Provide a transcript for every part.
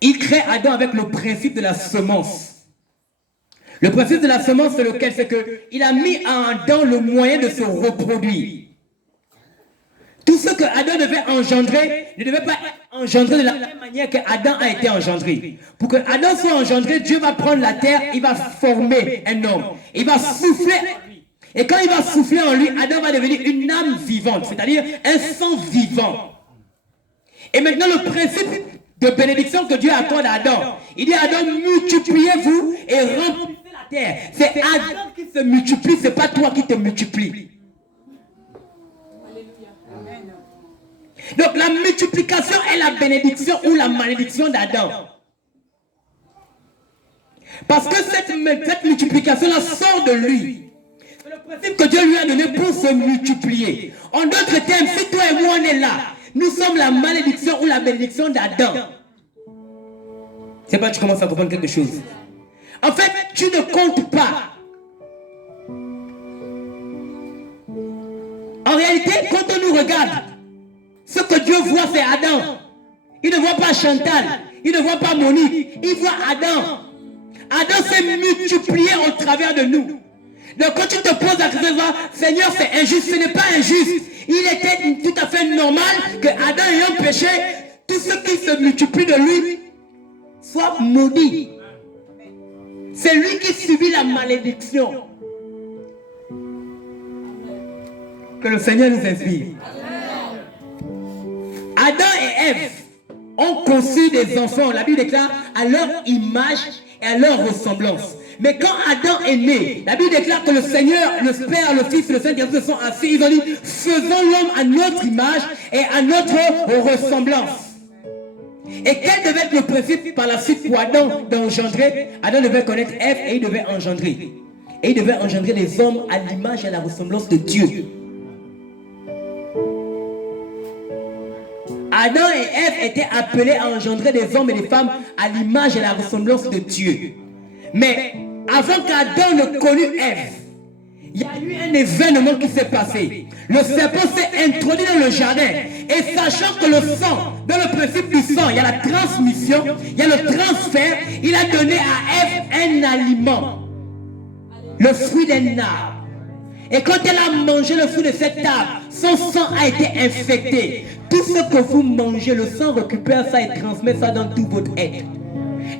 il crée Adam avec le principe de la semence. Le principe de la semence, c'est lequel? C'est qu'il a mis à Adam le moyen de se reproduire. Tout ce que Adam devait engendrer ne devait pas être engendré de la même manière que Adam a été engendré. Pour que Adam soit engendré, Dieu va prendre la terre, il va former un homme. Il va souffler en lui. Et quand il va souffler en lui, Adam va devenir une âme vivante, c'est-à-dire un sang vivant. Et maintenant, le principe de bénédiction que Dieu accorde à Adam, il dit à Adam, multipliez-vous et remplissez la terre. C'est Adam qui se multiplie, ce n'est pas toi qui te multiplies. Donc la multiplication est la bénédiction ou la malédiction d'Adam. Parce que cette multiplication-là sort de lui. C'est le principe que Dieu lui a donné pour se multiplier. En d'autres termes, si toi et moi on est là, nous sommes la malédiction ou la bénédiction d'Adam. C'est pas que tu commences à comprendre quelque chose. En fait, tu ne comptes pas. En réalité, quand on nous regarde, ce que Dieu voit, c'est Adam. Il ne voit pas Chantal. Il ne voit pas Monique. Il voit Adam. Adam s'est multiplié au travers de nous. Donc quand tu te poses la question, Seigneur, c'est injuste. Ce n'est pas injuste. Il était tout à fait normal que Adam ayant péché, tout ce qui se multiplie de lui soit maudit. C'est lui qui subit la malédiction. Que le Seigneur nous inspire. Adam et Ève ont conçu des enfants, la Bible déclare, à leur image et à leur ressemblance. Mais quand Adam est né, la Bible déclare que le Seigneur, le Père, le Fils et le Saint-Esprit se sont assis. Ils ont dit, faisons l'homme à notre image et à notre ressemblance. Et quel devait être le principe par la suite pour Adam d'engendrer? Adam devait connaître Ève et il devait engendrer. Et il devait engendrer des hommes à l'image et à la ressemblance de Dieu. Adam et Ève étaient appelés à engendrer des hommes et des femmes à l'image et à la ressemblance de Dieu. Mais avant qu'Adam ne connût Ève, il y a eu un événement qui s'est passé. Le serpent s'est introduit dans le jardin. Et sachant que le sang, dans le principe du sang, il y a la transmission, il y a le transfert, il a donné à Ève un aliment. Le fruit d'un arbre. Et quand elle a mangé le fruit de cet arbre, son sang a été infecté. Tout ce que vous mangez, le sang récupère ça et transmet ça dans tout votre être.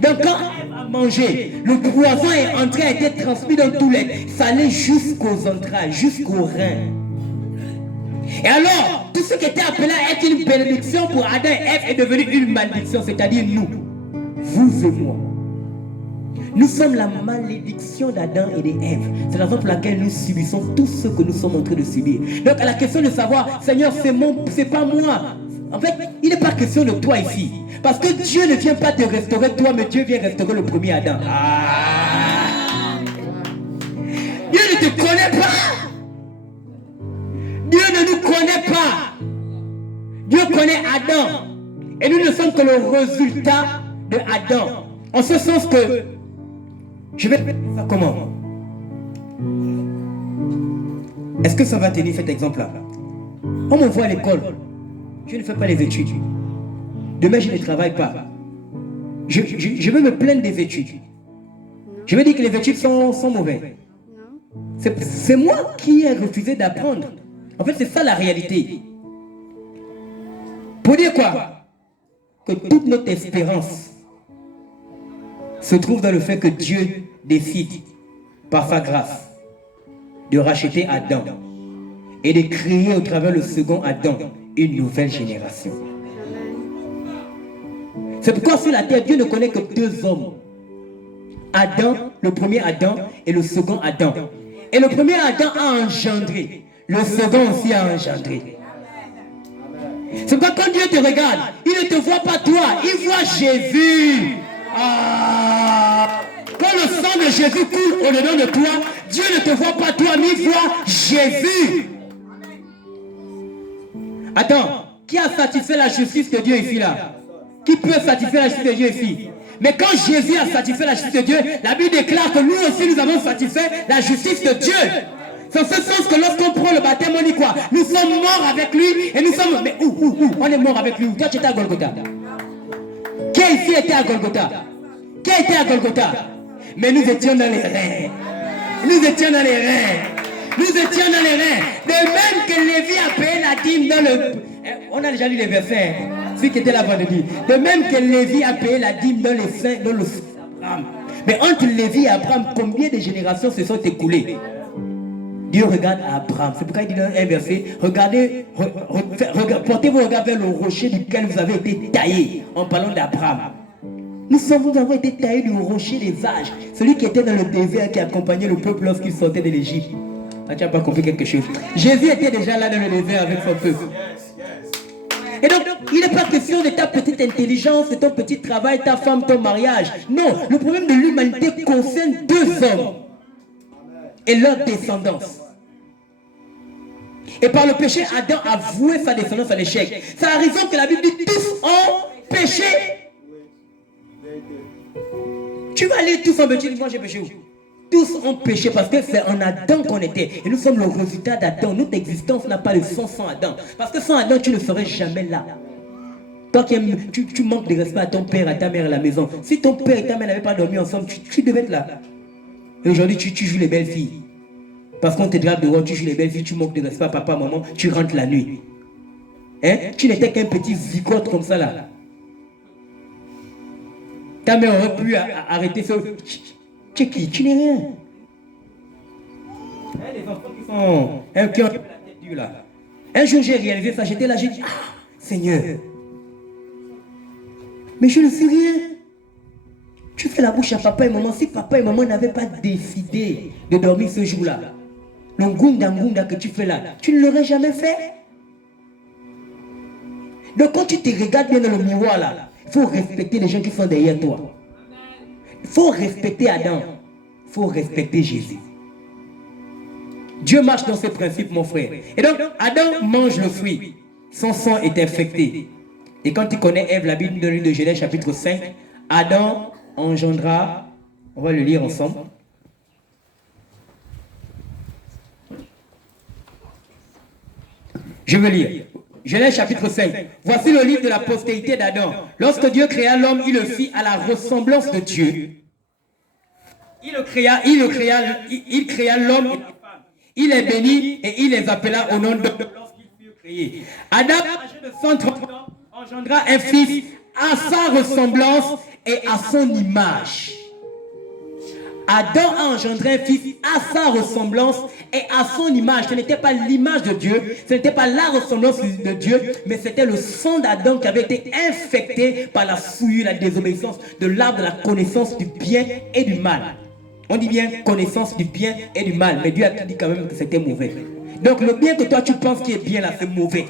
Donc quand elle a mangé, le poison est entré, a été transmis dans tout l'être. Ça allait jusqu'aux entrailles, jusqu'aux reins. Et alors, tout ce qui était appelé à être une bénédiction pour Adam et Ève est devenu une malédiction, c'est-à-dire nous, vous et moi. Nous sommes la malédiction d'Adam et d'Ève. C'est la raison pour laquelle nous subissons tout ce que nous sommes en train de subir. Donc à la question de savoir, Seigneur, c'est pas moi. En fait, il n'est pas question de toi ici. Parce que Dieu ne vient pas te restaurer toi, mais Dieu vient restaurer le premier Adam. Dieu ne te connaît pas. Dieu ne nous connaît pas. Dieu connaît Adam. Et nous ne sommes que le résultat de Adam. En ce sens que je vais faire ça comment? Est-ce que ça va tenir cet exemple-là? On me voit à l'école. Je ne fais pas les études. Demain, je ne travaille pas. Je vais me plaindre des études. Je vais dire que les études sont mauvaises. C'est moi qui ai refusé d'apprendre. En fait, c'est ça la réalité. Pour dire quoi? Que toute notre espérance se trouve dans le fait que Dieu décide, par sa grâce, de racheter Adam et de créer au travers le second Adam une nouvelle génération. C'est pourquoi sur la terre, Dieu ne connaît que deux hommes. Adam, le premier Adam et le second Adam. Et le premier Adam a engendré, le second aussi a engendré. C'est pourquoi quand Dieu te regarde, il ne te voit pas toi, il voit Jésus. Quand le sang de Jésus coule au-dedans de toi, Dieu ne te voit pas toi, mais il voit Jésus. Attends, qui a satisfait la justice de Dieu ici là? Qui peut satisfaire la justice de Dieu ici? Mais quand Jésus a satisfait la justice de Dieu, la Bible déclare que nous aussi nous avons satisfait la justice de Dieu. C'est en ce sens que lorsqu'on prend le baptême, on dit quoi? Nous sommes morts avec lui et nous sommes... Mais où? On est morts avec lui. Toi, tu étais à Golgotha. Qui ici était à Golgotha? Qui était à Golgotha? Mais nous étions dans les reins. Nous étions dans les reins. Nous étions dans les reins. De même que Lévi a payé la dîme dans le... On a déjà lu les versets. Celui qui était là vendredi. De même que Lévi a payé la dîme dans les seins, dans le Abraham. Mais entre Lévi et Abraham, combien de générations se sont écoulées? Dieu regarde Abraham. C'est pourquoi il dit dans un verset, regardez, portez vos regards vers le rocher duquel vous avez été taillés. En parlant d'Abraham. Nous avons été taillés du rocher des âges. Celui qui était dans le désert, qui accompagnait le peuple lorsqu'il sortait de l'Égypte. Ah, tu n'as pas compris quelque chose. Jésus était déjà là dans le désert avec son peuple. Et donc, il n'est pas question de ta petite intelligence, de ton petit travail, ta femme, ton mariage. Non, le problème de l'humanité concerne deux hommes et leur descendance. Et par le péché, Adam a voué sa descendance à l'échec. C'est la raison que la Bible dit tous ont péché. Tu vas aller tous en péché, moi j'ai péché où? Tous ont péché parce que c'est en Adam qu'on était. Et nous sommes le résultat d'Adam. Notre existence n'a pas le sens sans Adam. Parce que sans Adam, tu ne serais jamais là. Toi qui tu manques de respect à ton père, à ta mère à la maison. Si ton père et ta mère n'avaient pas dormi ensemble, tu devais être là. Et aujourd'hui, tu joues les belles filles. Parce qu'on te drape dehors, tu joues les belles filles, tu manques de respect à papa, maman, tu rentres la nuit. Hein? Tu n'étais qu'un petit zigote comme ça là. Ta mère aurait pu arrêter ça. Tu es qui? Tu n'es rien. Les enfants qui ont la tête dure là. Un jour j'ai réalisé ça, j'étais là, j'ai dit, ah, Seigneur, mais je ne suis rien. Tu fais la bouche à papa et maman. Si papa et maman n'avaient pas décidé de dormir ce jour-là, le gunda que tu fais là, tu ne l'aurais jamais fait. Donc quand tu te regardes bien dans le miroir là, il faut respecter les gens qui sont derrière toi. Il faut respecter Adam. Il faut respecter Jésus. Dieu marche dans ses principes, mon frère. Et donc, Adam mange le fruit. Son sang est infecté. Et quand tu connais Ève, la Bible de Genèse chapitre 5, Adam engendra, on va le lire ensemble. Je veux lire. Genèse chapitre 5. Voici le livre de la postérité d'Adam. Lorsque Dieu créa l'homme, il le fit à la ressemblance de Dieu. Il créa l'homme et la femme. Il les bénit et il les appela au nom de lorsqu'ils furent créés. Adam, âgé de 130 ans, engendra un fils à sa ressemblance et à son image. Adam a engendré un fils à sa ressemblance et à son image. Ce n'était pas l'image de Dieu, ce n'était pas la ressemblance de Dieu, mais c'était le sang d'Adam qui avait été infecté par la souillure, la désobéissance de l'arbre de la connaissance du bien et du mal. On dit bien connaissance du bien et du mal, mais Dieu a dit quand même que c'était mauvais. Donc le bien que toi tu penses qui est bien là, c'est mauvais.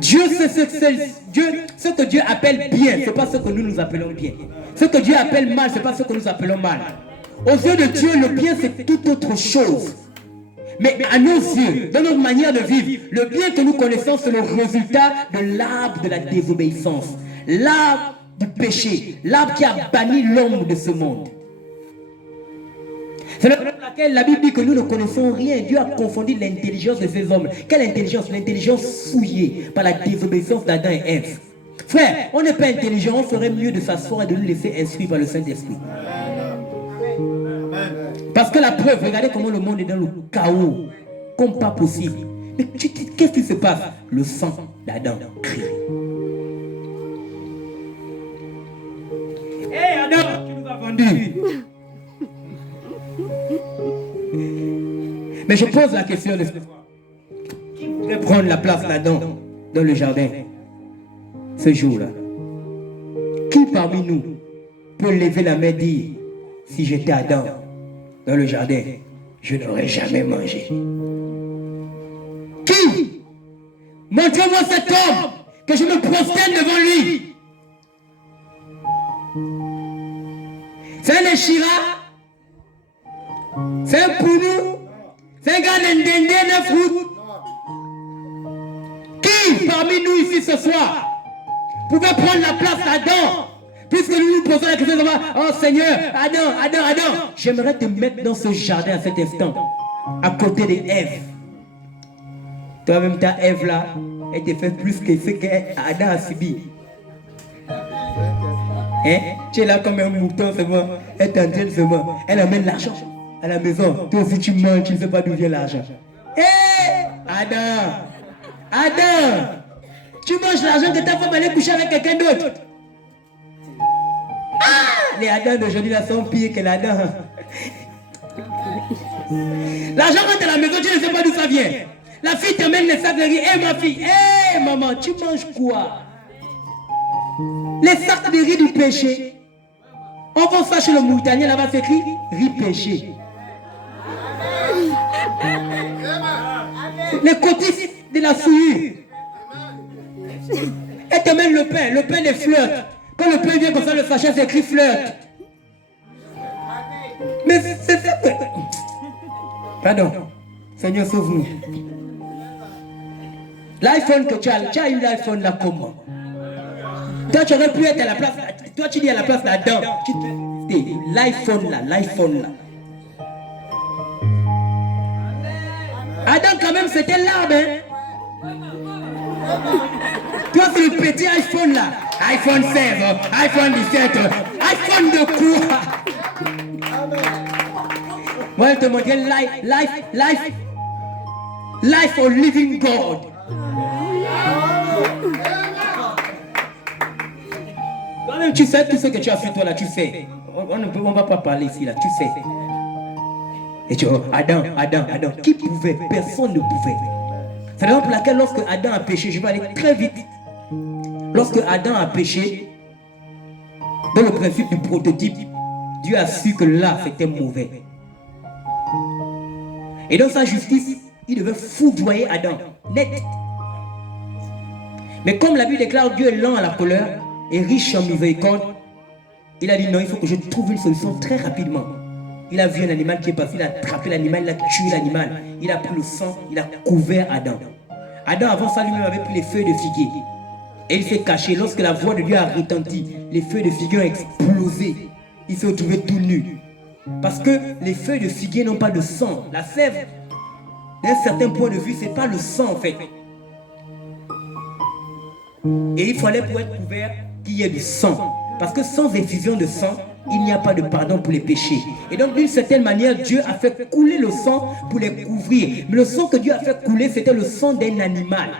Dieu, ce que Dieu appelle bien, ce n'est pas ce que nous appelons bien. Ce que Dieu appelle mal, ce n'est pas ce que nous appelons mal. Aux yeux de Dieu, le bien, c'est toute autre chose. Mais à nos yeux, dans notre manière de vivre, le bien que nous connaissons, c'est le résultat de l'arbre de la désobéissance. L'arbre du péché. L'arbre qui a banni l'homme de ce monde. C'est la raison pour laquelle la Bible dit que nous ne connaissons rien. Dieu a confondu l'intelligence de ces hommes. Quelle intelligence? L'intelligence souillée par la désobéissance d'Adam et Ève. Frère, on n'est pas intelligent, on ferait mieux de s'asseoir et de nous laisser instruire par le Saint-Esprit. Parce que la preuve, regardez comment le monde est dans le chaos, comme pas possible. Mais qu'est-ce qui se passe? Le sang d'Adam crie. Hé Adam, tu nous as vendu. Mais je pose la question de qui pourrait prendre la place là-dedans, dans le jardin, ce jour-là? Qui parmi nous peut lever la main et dire, si j'étais Adam dans le jardin, je n'aurais jamais mangé? Qui? Montrez-moi cet homme, que je me prosterne devant lui. C'est un Échira? C'est un Pounou? C'est un gars d'Indendé, 9 août? Qui parmi nous ici ce soir pouvait prendre la place d'Adam? Puisque nous nous posons la question de oh Seigneur, Adam, j'aimerais te mettre dans ce jardin à cet instant, à côté d'Ève. Toi-même, ta Ève là, elle te fait plus que ce qu'Adam a subi. Hein? Tu es là comme un mouton, c'est bon. Elle t'entraîne, c'est bon. Elle amène l'argent à la maison. Toi aussi tu manges, tu ne sais pas d'où vient l'argent. Hé, Adam, Adam, tu manges l'argent que ta femme allait coucher avec quelqu'un d'autre. Ah, les Adam d'aujourd'hui là sont pires que l'Adam. L'argent rentre à la maison, tu ne sais pas d'où ça vient. La fille t'amène les sacs de riz. Hé ma fille, hé maman, tu manges quoi? Les sacs de riz du péché. On va ça chez le Mauritanien, là-bas c'est écrit riz péché. Les cotistes de la souillure. Elle t'amène le pain des flirts. Quand le pain vient comme ça, le sachet c'est écrit flirt. Mais c'est ça que... Pardon. Seigneur, sauve-nous. L'iPhone que tu as eu l'iPhone là comment? Toi, tu aurais pu être à la place. Toi, tu dis à la place là-dedans. L'iPhone là. Adam, quand même, c'était l'arbre, hein? Toi, c'est le petit iPhone là. iPhone 16, iPhone 17. iPhone de quoi? Moi, je te montrer life of living God. Toi-même, tu sais tout ce que tu as fait, toi là, tu sais. On ne va pas parler ici, là, tu sais. Et tu vois, Adam, qui pouvait? Personne ne pouvait. C'est la raison pour laquelle, lorsque Adam a péché, je vais aller très vite. Lorsque Adam a péché, dans le principe du prototype, Dieu a su que là, c'était mauvais. Et dans sa justice, il devait foudroyer Adam, net. Mais comme la Bible déclare Dieu est lent à la colère et riche en miséricorde, il a dit non, il faut que je trouve une solution très rapidement. Il a vu un animal qui est passé, il a attrapé l'animal, il a tué l'animal, il a pris le sang, il a couvert Adam. Adam avant ça lui-même avait pris les feuilles de figuier. Et il s'est caché. Lorsque la voix de Dieu a retenti, les feuilles de figuier ont explosé. Il s'est retrouvé tout nu. Parce que les feuilles de figuier n'ont pas de sang. La sève, d'un certain point de vue, c'est pas le sang en fait. Et il fallait pour être couvert qu'il y ait du sang. Parce que sans effusion de sang, il n'y a pas de pardon pour les péchés. Et donc d'une certaine manière, Dieu a fait couler le sang pour les couvrir. Mais le sang que Dieu a fait couler, c'était le sang d'un animal.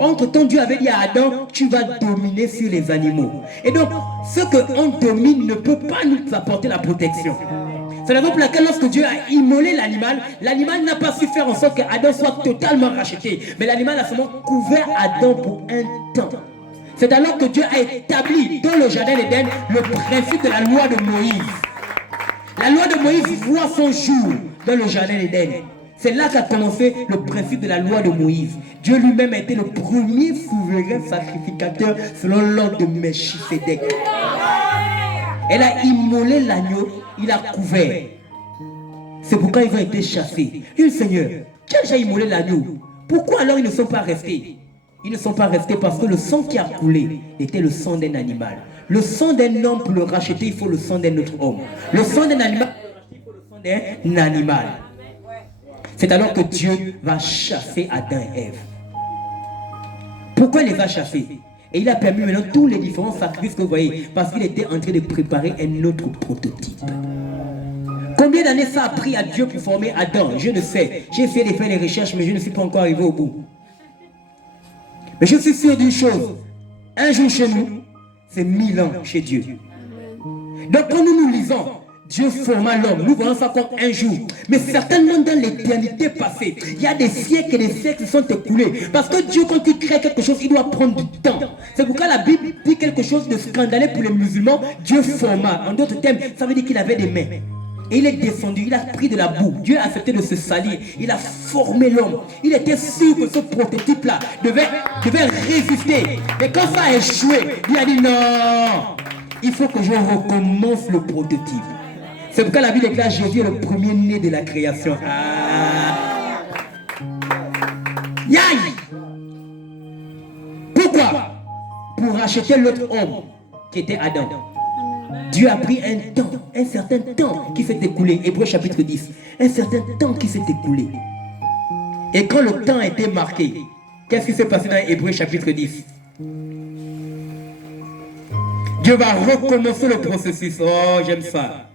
Entre-temps, Dieu avait dit à Adam, tu vas dominer sur les animaux. Et donc, ce qu'on domine ne peut pas nous apporter la protection. C'est la raison pour laquelle lorsque Dieu a immolé l'animal, l'animal n'a pas su faire en sorte qu'Adam soit totalement racheté. Mais l'animal a seulement couvert Adam pour un temps. C'est alors que Dieu a établi dans le jardin d'Éden le principe de la loi de Moïse. La loi de Moïse voit son jour dans le jardin d'Éden. C'est là qu'a commencé le principe de la loi de Moïse. Dieu lui-même a été le premier souverain sacrificateur selon l'ordre de Melchisédek. Elle a immolé l'agneau, il a couvert. C'est pourquoi ils ont été chassés. Et le Seigneur, tu as déjà immolé l'agneau. Pourquoi alors ils ne sont pas restés? Ils ne sont pas restés parce que le sang qui a coulé était le sang d'un animal. Le sang d'un homme, pour le racheter, il faut le sang d'un autre homme. Le sang d'un animal, il faut le sang d'un animal. C'est alors que Dieu va chasser Adam et Ève. Pourquoi il les a chassés? Et il a permis maintenant tous les différents sacrifices que vous voyez, parce qu'il était en train de préparer un autre prototype. Combien d'années ça a pris à Dieu pour former Adam? Je ne sais. J'ai essayé de faire des recherches, mais je ne suis pas encore arrivé au bout. Mais je suis sûr d'une chose. Un jour chez nous, c'est 1000 ans chez Dieu. Donc quand nous lisons, Dieu forma l'homme, nous voyons ça comme un jour. Mais certainement dans l'éternité passée, il y a des siècles et des siècles qui sont écoulés. Parce que Dieu, quand il crée quelque chose, il doit prendre du temps. C'est pourquoi la Bible dit quelque chose de scandaleux pour les musulmans. Dieu forma. En d'autres termes, ça veut dire qu'il avait des mains. Et il est descendu, il a pris de la boue. Dieu a accepté de se salir. Il a formé l'homme. Il était sûr que ce prototype-là devait résister. Et quand ça a échoué, il a dit non, il faut que je recommence le prototype. C'est pourquoi la Bible déclare Jésus est le premier-né de la création. Yaï! Pourquoi? Pour racheter l'autre homme qui était Adam. Dieu a pris un certain temps qui s'est écoulé. Hébreux chapitre 10. Un certain temps qui s'est écoulé. Et quand le temps a été marqué, qu'est-ce qui s'est passé dans Hébreux chapitre 10? Dieu va recommencer le processus. Oh, j'aime ça.